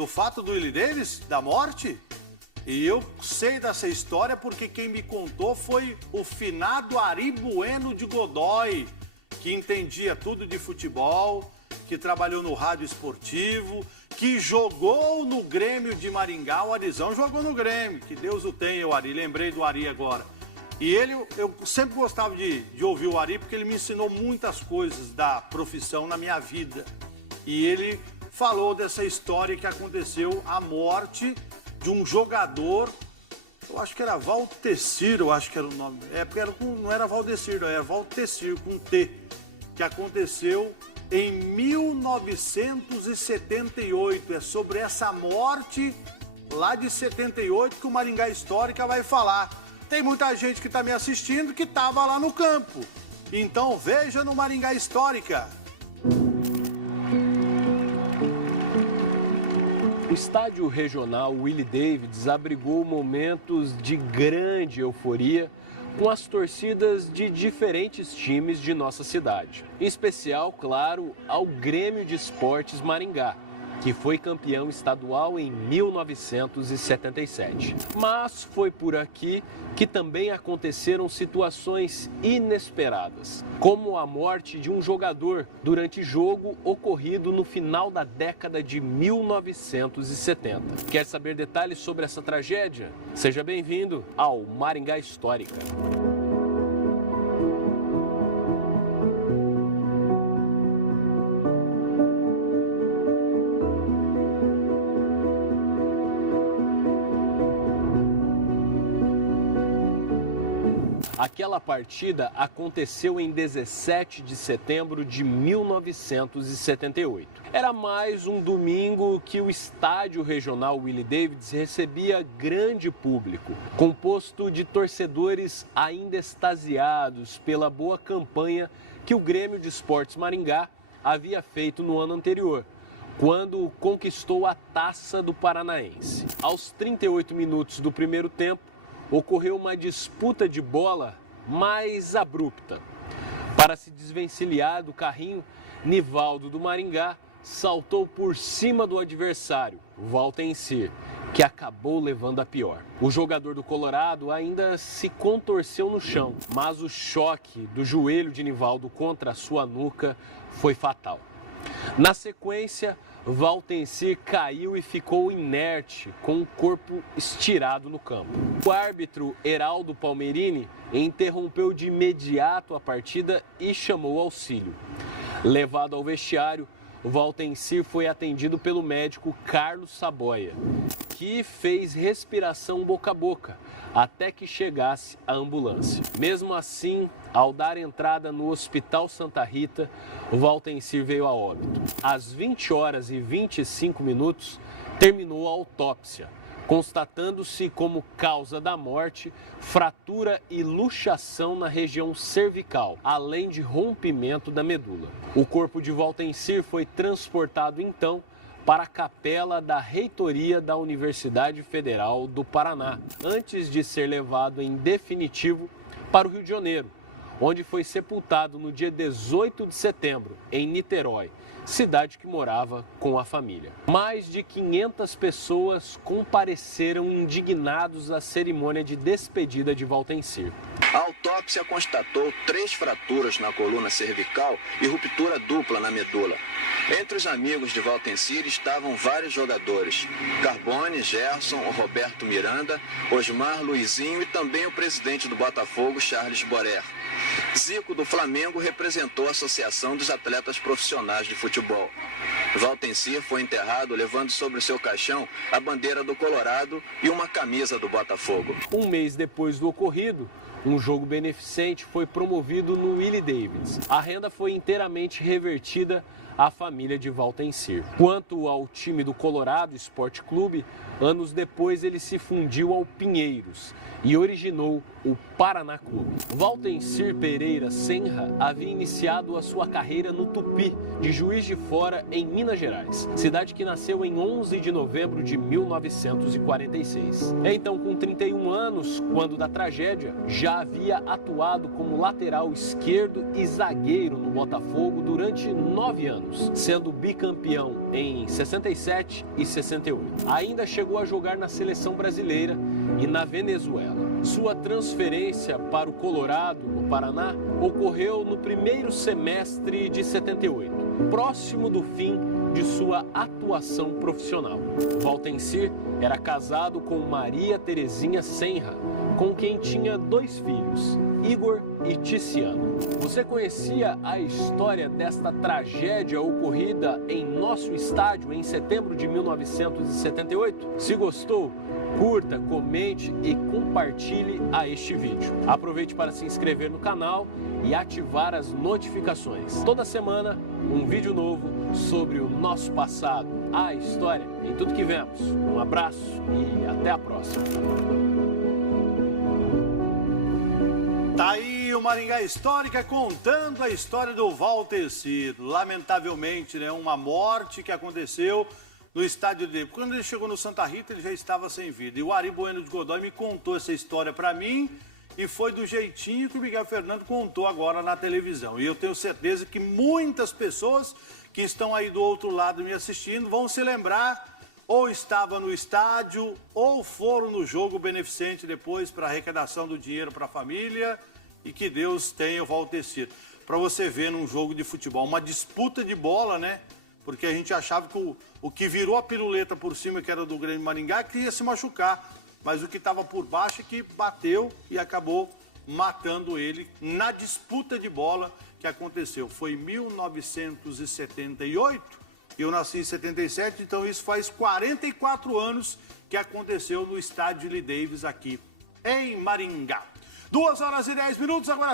do fato do Willie Davis, da morte? E eu sei dessa história porque quem me contou foi o finado Ari Bueno de Godoy, que entendia tudo de futebol, que trabalhou no rádio esportivo, que jogou no Grêmio de Maringá. O Arizão jogou no Grêmio, que Deus o tenha, o Ari. Lembrei do Ari agora. E eu sempre gostava de ouvir o Ari porque ele me ensinou muitas coisas da profissão na minha vida. E ele falou dessa história que aconteceu, a morte de um jogador, eu acho que era Valtecir, eu acho que era o nome. Não era Valdecir, não, era Valtecir, com T, que aconteceu em 1978. É sobre essa morte lá de 78 que o Maringá Histórica vai falar. Tem muita gente que está me assistindo que estava lá no campo. Então veja no Maringá Histórica. O estádio regional Willie Davis abrigou momentos de grande euforia com as torcidas de diferentes times de nossa cidade. Em especial, claro, ao Grêmio de Esportes Maringá, que foi campeão estadual em 1977. Mas foi por aqui que também aconteceram situações inesperadas, como a morte de um jogador durante jogo ocorrido no final da década de 1970. Quer saber detalhes sobre essa tragédia? Seja bem-vindo ao Maringá Histórica. Aquela partida aconteceu em 17 de setembro de 1978. Era mais um domingo que o estádio regional Willie Davis recebia grande público, composto de torcedores ainda extasiados pela boa campanha que o Grêmio de Esportes Maringá havia feito no ano anterior, quando conquistou a Taça do Paranaense. Aos 38 minutos do primeiro tempo, ocorreu uma disputa de bola mais abrupta. Para se desvencilhar do carrinho, Nivaldo do Maringá saltou por cima do adversário, Valtencir, que acabou levando a pior. O jogador do Colorado ainda se contorceu no chão, mas o choque do joelho de Nivaldo contra a sua nuca foi fatal. Na sequência, Valtencir caiu e ficou inerte, com o corpo estirado no campo. O árbitro Heraldo Palmerini interrompeu de imediato a partida e chamou auxílio. Levado ao vestiário, Valtencir foi atendido pelo médico Carlos Saboia, que fez respiração boca a boca até que chegasse a ambulância. Mesmo assim, ao dar entrada no Hospital Santa Rita, o Valtencir veio a óbito. Às 20 horas e 25 minutos, terminou a autópsia, constatando-se como causa da morte fratura e luxação na região cervical, além de rompimento da medula. O corpo de Valtencir foi transportado então para a capela da reitoria da Universidade Federal do Paraná, antes de ser levado em definitivo para o Rio de Janeiro, onde foi sepultado no dia 18 de setembro, em Niterói, cidade que morava com a família. Mais de 500 pessoas compareceram indignados à cerimônia de despedida de Valtencir. A autópsia constatou 3 fraturas na coluna cervical e ruptura dupla na medula. Entre os amigos de Valtencir estavam vários jogadores: Carbone, Gerson, Roberto Miranda, Osmar, Luizinho e também o presidente do Botafogo, Charles Borer. Zico, do Flamengo, representou a Associação dos Atletas Profissionais de Futebol. Valtencir foi enterrado levando sobre seu caixão a bandeira do Colorado e uma camisa do Botafogo. Um mês depois do ocorrido, um jogo beneficente foi promovido no Willie Davis. A renda foi inteiramente revertida à família de Valtencir. Quanto ao time do Colorado Esporte Clube, anos depois ele se fundiu ao Pinheiros e originou o Paraná Clube. Valtencir Pereira Senra havia iniciado a sua carreira no Tupi, de Juiz de Fora, em Minas Gerais, cidade que nasceu em 11 de novembro de 1946. Então, com 31 anos, quando da tragédia, já havia atuado como lateral esquerdo e zagueiro no Botafogo durante 9 anos, sendo bicampeão em 67 e 68. Ainda chegou a jogar na seleção brasileira e na Venezuela. Sua transferência para o Colorado, no Paraná, ocorreu no primeiro semestre de 78, próximo do fim de sua atuação profissional. Valtencir era casado com Maria Terezinha Senra, com quem tinha 2 filhos, Igor e Ticiano. Você conhecia a história desta tragédia ocorrida em nosso estádio em setembro de 1978? Se gostou, curta, comente e compartilhe a este vídeo. Aproveite para se inscrever no canal e ativar as notificações. Toda semana, um vídeo novo sobre o nosso passado, a história em tudo que vemos. Um abraço e até a próxima. Tá aí o Maringá Histórica contando a história do Valtencir. Lamentavelmente, né, uma morte que aconteceu no estádio dele. Quando ele chegou no Santa Rita, ele já estava sem vida. E o Ari Bueno de Godoy me contou essa história para mim e foi do jeitinho que o Miguel Fernando contou agora na televisão. E eu tenho certeza que muitas pessoas que estão aí do outro lado me assistindo vão se lembrar, ou estava no estádio, ou foram no jogo beneficente depois para arrecadação do dinheiro para a família. E que Deus tenha o Valtencir. Para você ver num jogo de futebol, uma disputa de bola, né? Porque a gente achava que o que virou a piruleta por cima, que era do Grêmio Maringá, que ia se machucar. Mas o que estava por baixo é que bateu e acabou matando ele na disputa de bola que aconteceu. Foi em 1978, eu nasci em 77, então isso faz 44 anos que aconteceu no estádio Lee Davis aqui em Maringá. 2 horas e 10 minutos, agora